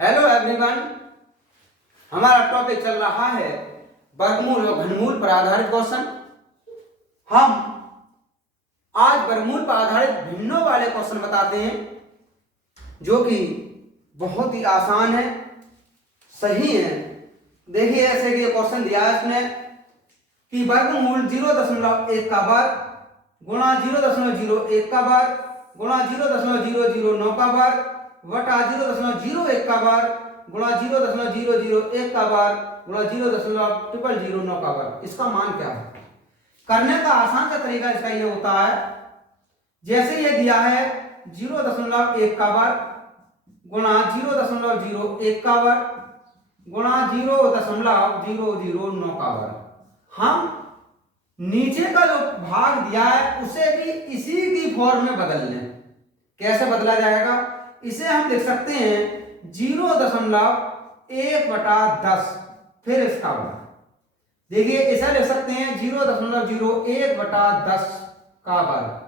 Hello everyone, हमारा topic चल रहा है वर्गमूल और घनमूल पर आधारित क्वेश्चन। हम आज वर्गमूल पर आधारित भिन्नों वाले क्वेश्चन बताते हैं जो कि बहुत ही आसान है, सही है। देखिए ऐसे कि क्वेश्चन दिया है इसमें कि वर्गमूल 0.1 का वर्ग गुणा 0.01 का वर्ग गुणा 0.009 का वर्ग वटा 0.01 का वर्ग गुणा 0.001 का वर्ग गुणा 0.0009 का वर्ग, इसका मान क्या है। करने का आसान सा तरीका इसका ये होता है, जैसे ये दिया है 0.1 का वर्ग गुणा 0.01 का वर्ग गुणा 0.009 का वर्ग, हम नीचे का जो भाग दिया है उसे भी इसी की फॉर्म में बदल लें। कैसे बदला जाएगा, इसे हम लिख सकते हैं 0.1/10, फिर इसका वर्ग। देखिए इसे लिख सकते हैं 0.01/10 का वर्ग,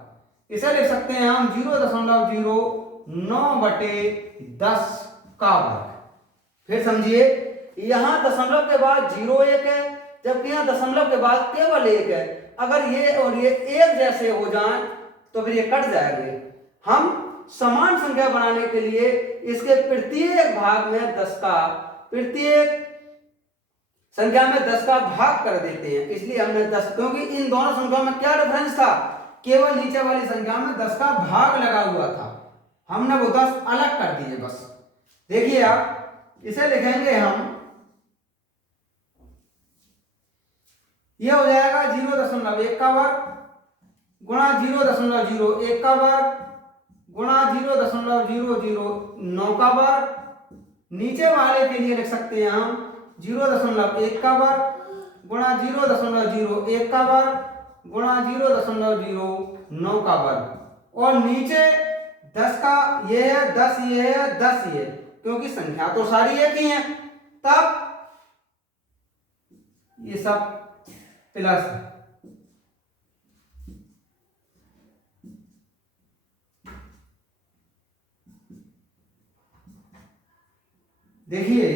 इसे लिख सकते हैं हम 0.09/10 का वर्ग। फिर समझिए यहां दशमलव के बाद 0.1 है, जबकि यहां दशमलव के बाद केवल 1 है। अगर ये और ये एक जैसे हो जाएं तो फिर ये कट जाएंगे। हम समान संख्या बनाने के लिए इसके प्रत्येक भाग में 10 का, प्रत्येक संख्या में 10 का भाग कर देते हैं, इसलिए हमने 10, क्योंकि इन दोनों संख्याओं में क्या डिफरेंस था, केवल नीचे वाली संख्या में 10 का भाग लगा हुआ था, हमने वो 10 अलग कर दिए बस। देखिए आप इसे लिखेंगे हम, यह हो जाएगा 0.1 का वर्ग गुणा 0.01 का वर्ग गुणा 0.009 का वर्ग। नीचे वाले के लिए लिख सकते हैं हम 0.1 का वर्ग गुणा 0.01 का वर्ग गुणा 0.09 का वर्ग, और नीचे 10 का ये है, 10 ये है, 10 ये, क्योंकि संख्या तो सारी एक ही है, तब ये सब प्लस है। देखिए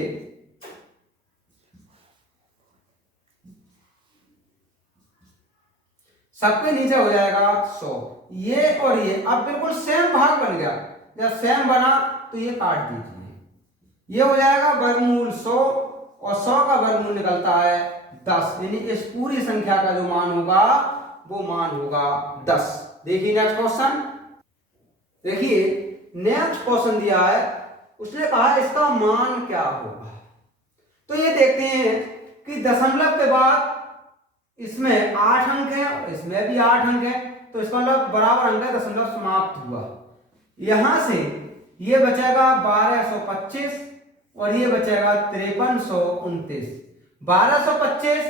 सबके नीचे हो जाएगा 100, ये और ये अब बिल्कुल सेम भाग बन गया। जब सेम बना तो ये काट दीजिए, ये हो जाएगा वर्गमूल 100 और 100 का वर्गमूल निकलता है 10, यानी इस पूरी संख्या का जो मान होगा वो मान होगा 10। देखिए नेक्स्ट क्वेश्चन, देखिए नेक्स्ट क्वेश्चन दिया है, उसने कहा इसका मान क्या होगा। तो ये देखते हैं कि दशमलव के बाद इसमें 8 अंक हैं और इसमें भी 8 अंक हैं, तो इसका मतलब बराबर अंक है, दशमलव समाप्त हुआ। यहां से ये बचेगा 1225 और ये बचेगा 5329। 1225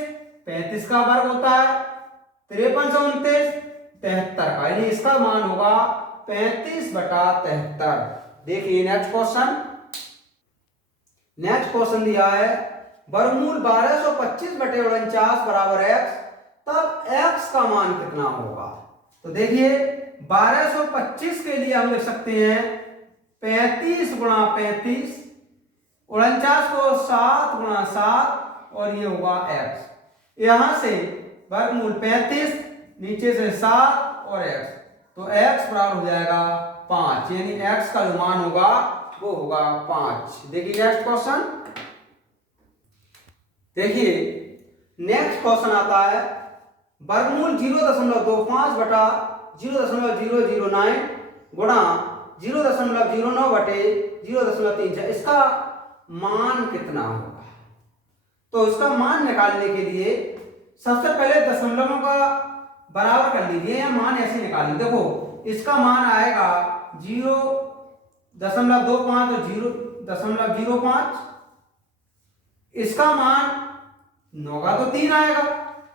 35 का वर्ग होता है, 5329 73 का, यानी इसका मान होगा 35/73। देखिए नेक्स्ट क्वेश्चन, नेक्स्ट क्वेश्चन दिया है वर्गमूल 1225/49 बराबर x, तब x का मान कितना होगा। तो देखिए 1225 के लिए हम लिख सकते हैं 35 गुणा 35, 49 को 7 गुणा 7 और ये होगा x। यहां से वर्गमूल 35, नीचे से 7 और x, तो x बराबर हो जाएगा 5, यानी x का जो मान होगा वो होगा 5। देखिए नेक्स्ट क्वेश्चन, देखिए नेक्स्ट क्वेश्चन आता है वर्गमूल 0.25/0.009 गुणा 0.09/0.36, इसका मान कितना होगा। तो इसका मान निकालने के लिए सबसे पहले दशमलवों का बराबर कर लीजिए या मान ऐसे निकाल लीजिए। देखो इसका मान आएगा 0.25 तो 0.05, इसका मान 9 का तो 3 आएगा,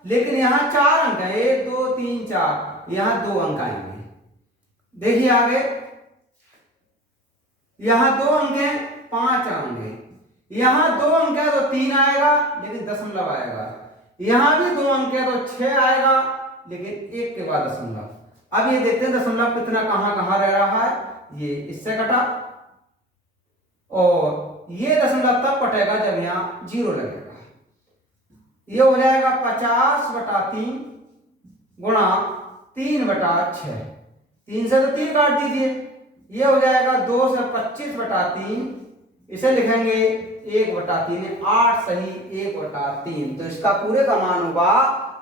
लेकिन यहां 4 अंक है, 1 2 3 4, यहां 2 अंक आएंगे। देखिए आगे यहां 2 अंक है, 5 अंक है, यहां 2 अंक है तो 3 आएगा लेकिन दशमलव आएगा, यहां भी 2 अंक है तो 6 आएगा लेकिन 1 के बाद दशमलव। अब ये देखते हैं दशमलव कितना कहां कहां रह रहा है, ये इससे कटा और ये दशमलव तब कटेगा जब यहाँ 0 लगेगा। ये हो जाएगा 50/3 गुणा 3/6। 3 से तो 3 काट दीजिए। ये हो जाएगा 2 से 25/3, इसे लिखेंगे 1/3, 8 सही 1/3। तो इसका पूरे का मान होगा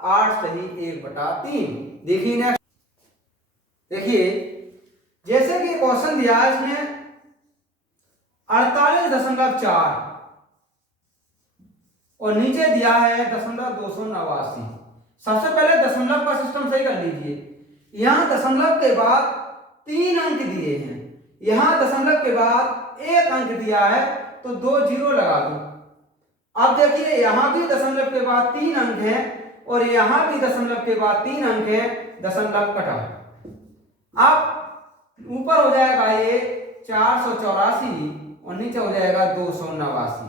8 सही 1/3। देखिए नेक्स्ट, देखिए जैसे कि क्वेश्चन दिया है इसमें 48.4 और नीचे दिया है 289। सबसे पहले दशमलव का सिस्टम सही कर लीजिए। यहां दशमलव के बाद 3 अंक दिए हैं, यहां दशमलव के बाद 1 अंक दिया है, तो 2 0 लगा दो। अब देखिए यहां भी दशमलव के बाद 3 अंक हैं और यहां भी दशमलव के बाद 3 अंक हैं, दशमलव कटा। अब ऊपर हो जाएगा ये 484 और नीचे हो जाएगा 289।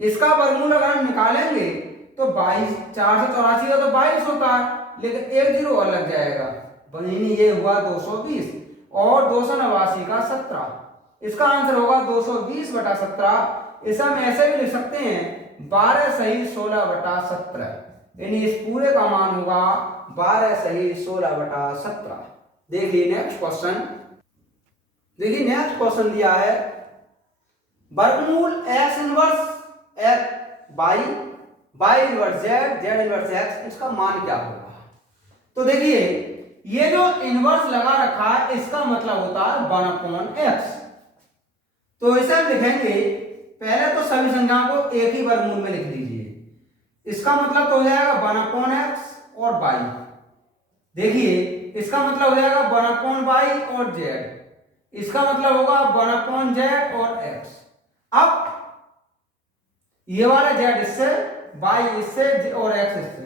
इसका वर्गमूल अगर हम निकालेंगे तो 22, 484 का तो 22 होता है, लेकिन 1 0 और लग जाएगा, यानी ये हुआ 220 और 289 का 17। इसका आंसर होगा 220/17। इसे हम ऐसे भी लिख सकते हैं 12 सही 16/17, यानी इस पूरे का मान होगा 12 सही 16/17। देखिए नेक्स्ट क्वेश्चन, देखिए नेक्स्ट क्वेश्चन दिया है वर्गमूल x inverse y inverse z inverse x, इसका मान क्या होगा। तो देखिए ये जो इनवर्स लगा रखा है इसका मतलब होता है 1/x। तो इसे हम लिखेंगे, पहले तो सभी संख्याओं को एक ही वर्गमूल में लिख लीजिए। इसका मतलब तो हो जाएगा 1/x और y। देखिए इसका मतलब हो जाएगा 1/y और z, इसका मतलब होगा 1/z और x। अब ये वाला z इससे, y इससे और x इससे,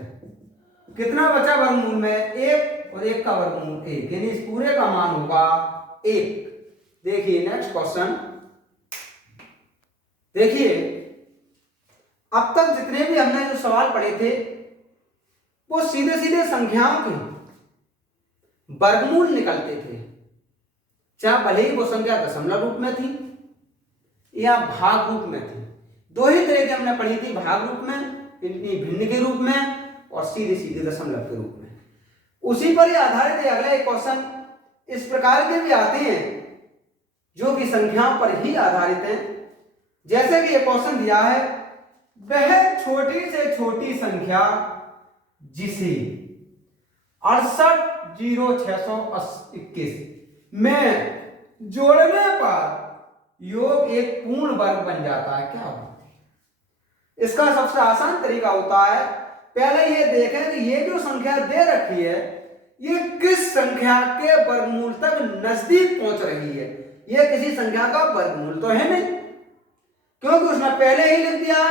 कितना बचा वर्गमूल में 1 और 1 का वर्गमूल 1, यानी इस पूरे का मान होगा 1। देखिए नेक्स्ट क्वेश्चन, देखिए अब तक जितने भी हमने जो सवाल पढ़े थे वो सीधे सीधे संख्याओं के वर्गमूल निकलते थे, चाहे भले ही वो संख्या दशमलव रूप में थी या भाग रूप में थी। दो ही तरह की हमने पढ़ी थी, भाग रूप में, इतनी भिन्न के रूप में और सीधे सीधे दशमलव के रूप में। उसी पर ही आधारित है अगला एक क्वेश्चन। इस प्रकार के भी आते हैं जो कि संख्याओं पर ही आधारित हैं। जैसे कि ये क्वेश्चन दिया है, वह छोटी से छोटी संख्या जिसे 68,0621 में जोड़ने पर योग एक पूर्ण वर्ग बन जाता है, क्या होता है। इसका सबसे आसान तरीका होता है, पहले ये देखें कि ये जो संख्या दे रखी है ये किस संख्या के वर्गमूल तक नजदीक पहुंच रही है। ये किसी संख्या का वर्गमूल तो है नहीं, क्योंकि उसने पहले ही लिख दिया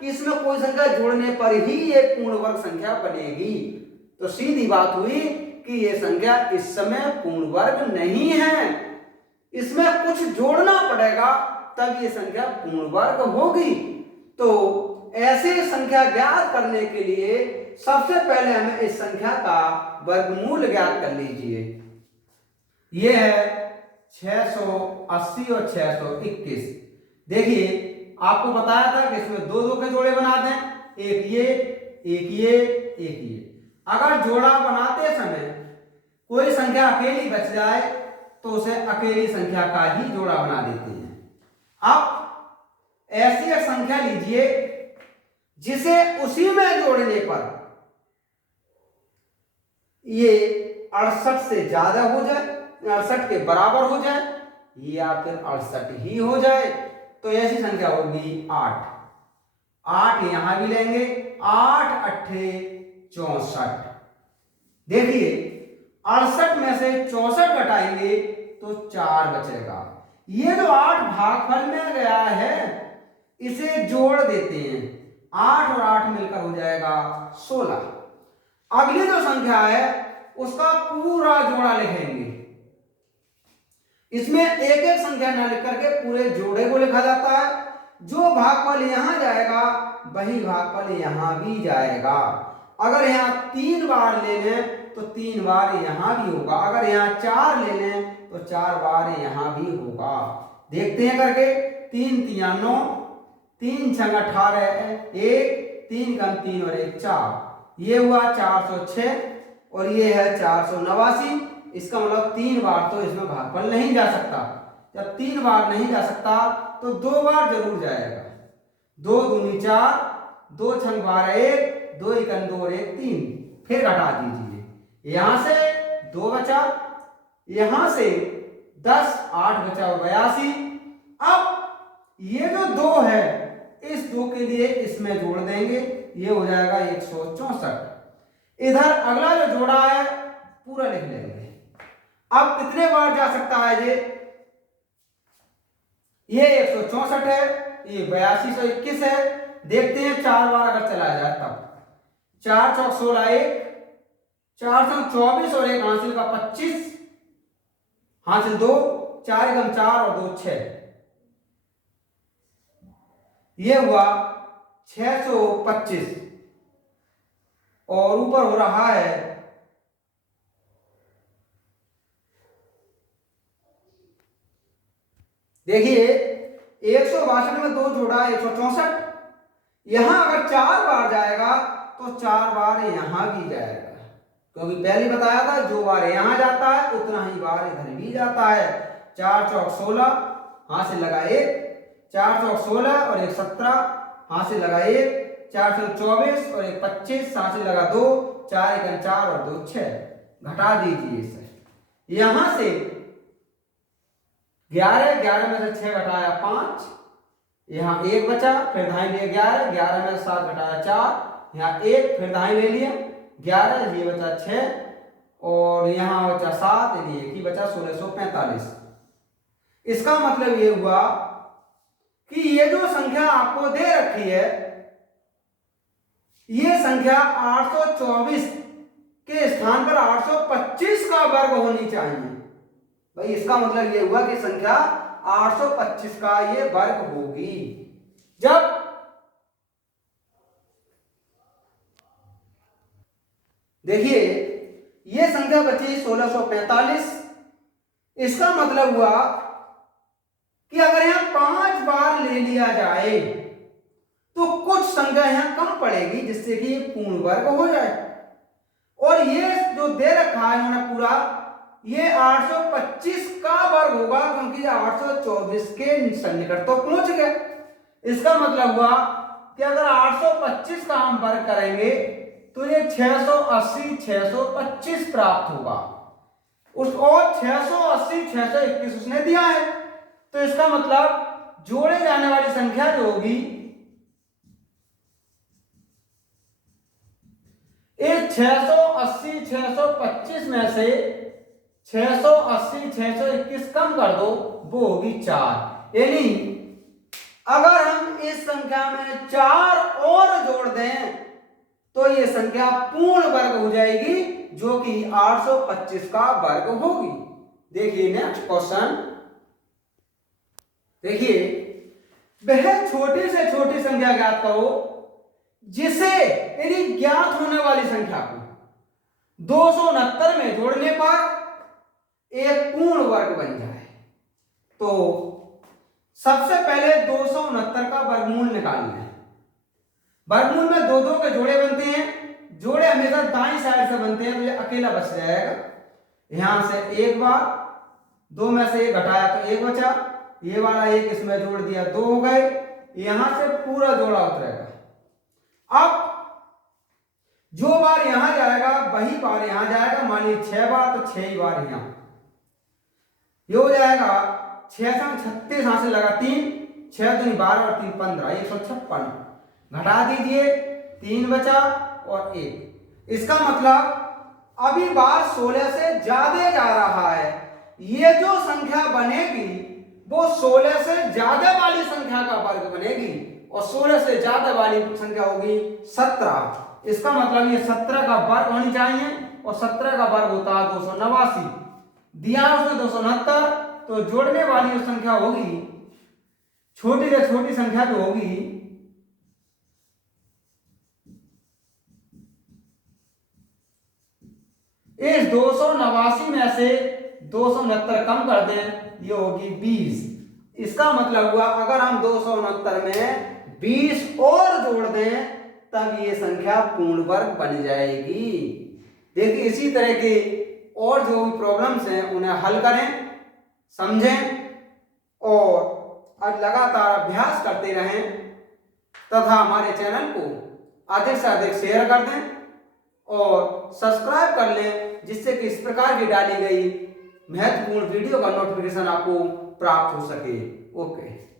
कि इसमें कोई संख्या जोड़ने पर ही ये पूर्ण वर्ग संख्या बनेगी। तो सीधी बात हुई कि ये संख्या इस समय पूर्ण वर्ग नहीं है, इसमें कुछ जोड़ना पड़ेगा तब ये संख्या पूर्ण वर्ग होगी। तो ऐसे संख्या ज्ञात करने के लिए सबसे पहले हमें इस संख्या का वर्गमूल ज्ञात कर लीजिए। ये है 680 और 621। देखिए आपको बताया था कि इसमें दो दो के जोड़े बना दें, एक ये एक ये एक ये। अगर जोड़ा बनाते समय कोई संख्या अकेली बच जाए तो उसे अकेली संख्या का ही जोड़ा बना देते हैं। अब ऐसी एक संख्या लीजिए जिसे उसी में जोड़ने पर ये 68 से ज्यादा हो जाए, 68 के बराबर हो जाए या फिर 68 ही हो जाए, तो ऐसी संख्या होगी 8। 8 यहां भी लेंगे, 8 8 64। देखिए 68 में से 64 घटाएंगे तो 4 बचेगा। ये जो 8 भागफल में गया है इसे जोड़ देते हैं, 8 और 8 मिलकर हो जाएगा 16। अगली जो संख्या है उसका पूरा जोड़ा लिखेंगे। इसमें एक एक संख्या ना लिख करके पूरे जोड़े को लिखा जाता है। जो भागफल यहां जाएगा वही भागफल यहां भी जाएगा। अगर यहां 3 बार ले लें तो 3 बार यहां भी होगा, अगर यहां 4 ले लें तो 4 बार यहां भी होगा। देखते हैं करके, 3 3 9, 3 छंग 18, 1 3 कम 3 और 1 4, ये हुआ 406 और ये है 489। इसका मतलब 3 बार तो इसमें भागफल नहीं जा सकता। जब 3 बार नहीं जा सकता तो 2 बार जरूर जाएगा। 2 दूनी 4, 2 छंग 12 1, 2 एकम 2 और 1 3। फिर घटा दीजिए, यहां से 2 बचा, यहां से 10, 8 बचा और 82। अब ये जो 2 है इस 2 के लिए इसमें जोड़ देंगे, ये हो जाएगा 164। इधर अगला जो जोड़ा है पूरा लिख लेंगे। अब कितने बार जा सकता है ये 164 है, ये 8221 है। देखते हैं 4 बार अगर चलाया जाए तब। 4 चौक 16 1, 4 संग 24 और 1 हासिल का 25, हासिल 2, 4 एकम 4 और 2 6, ये हुआ 625 और ऊपर हो रहा है देखिए 162 में 2 जोड़ा 164। यहां अगर 4 बार जाएगा तो 4 बार यहां भी जाएगा, क्योंकि पहले बताया था जो बार यहां जाता है उतना ही बार इधर भी जाता है। 4 चौक 16, हाथ से लगा 1, 4 चौक 16 और 1 17, हाथ से लगा 1, 4 चौक 24 और 1 25, हाथ से लगा 2, 4 एकम 4 और 2 6। घटा दीजिए इसे, यहां से 11, 11 में से 6 घटाया 5, यहाँ 1 बचा, फिर दाएं लिए 11, 11 में 7 घटाया 4, यहाँ 1, फिर दाएं ले लिया 11, ये बचा 6 और यहाँ बचा 7, यानी 1 ही बचा 1645। इसका मतलब ये हुआ कि ये जो संख्या आपको दे रखी है ये संख्या 824 के स्थान पर 825 का वर्ग होनी चाहिए। भाई इसका मतलब ये हुआ कि संख्या 825 का ये वर्ग होगी। जब देखिए ये संख्या बची 1645, इसका मतलब हुआ कि अगर यहां 5 बार ले लिया जाए तो कुछ संख्या यहां कम पड़ेगी जिससे कि ये पूर्ण वर्ग हो जाए। और ये जो दे रखा है इन्होंने पूरा, ये 825 का वर्ग होगा क्योंकि 824 के सन्निकट तो पहुंच गए। इसका मतलब हुआ कि अगर 825 का हम वर्ग करेंगे तो ये 680 625 प्राप्त होगा। उस और 680 621 उसने दिया है, तो इसका मतलब जोड़े जाने वाली संख्या जो होगी इस 680 625 में से 680 621 कम कर दो, वो होगी 4। यानी अगर हम इस संख्या में 4 और जोड़ दें तो ये संख्या पूर्ण वर्ग हो जाएगी जो कि 825 का वर्ग होगी। देखिए नेक्स्ट क्वेश्चन, देखिए वह छोटी से छोटी संख्या ज्ञात करो जिसे यदि ज्ञात होने वाली संख्या को 269 में जोड़ने पर एक पूर्ण वर्ग बन जाए। तो सबसे पहले 269 का वर्गमूल निकालना है। वर्गमूल में 2 2 के जोड़े बनते हैं, जोड़े हमेशा दाईं साइड से बनते हैं, तो ये अकेला बच जाएगा। यहां से 1 बार, 2 में से 1 घटाया तो 1 बचा, ये वाला 1 इसमें जोड़ दिया 2 हो गए, यहां से पूरा जोड़ा उतरेगा। अब जो बार यहां जाएगा वही बार यहां जाएगा, मानिए 6 बार तो 6 ही बार यहां, ये हो जाएगा 6 संग 36, हाथ से लगा 3, 6 दूनी 12 और 3 15, 156। घटा दीजिए, 3 बचा और 1। इसका मतलब अभी बार 16 से ज्यादा जा रहा है। ये जो संख्या बनेगी वो 16 से ज्यादा वाली संख्या का वर्ग बनेगी और 16 से ज्यादा वाली संख्या होगी 17। इसका मतलब ये 17 का वर्ग होनी चाहिए और 17 का वर्ग होता है 289। दिया उसने 269, तो जोड़ने वाली जो संख्या होगी छोटी से छोटी संख्या जो होगी इस 289 में से 269 कम कर दें, ये होगी 20। इसका मतलब हुआ अगर हम 269 में 20 और जोड़ दें तब ये संख्या पूर्ण वर्ग बन जाएगी। देखिए इसी तरह के और जो भी प्रॉब्लम्स हैं उन्हें हल करें, समझें और लगातार अभ्यास करते रहें तथा हमारे चैनल को अधिक से अधिक शेयर कर दें और सब्सक्राइब कर लें, जिससे कि इस प्रकार की डाली गई महत्वपूर्ण वीडियो का नोटिफिकेशन आपको प्राप्त हो सके। ओके।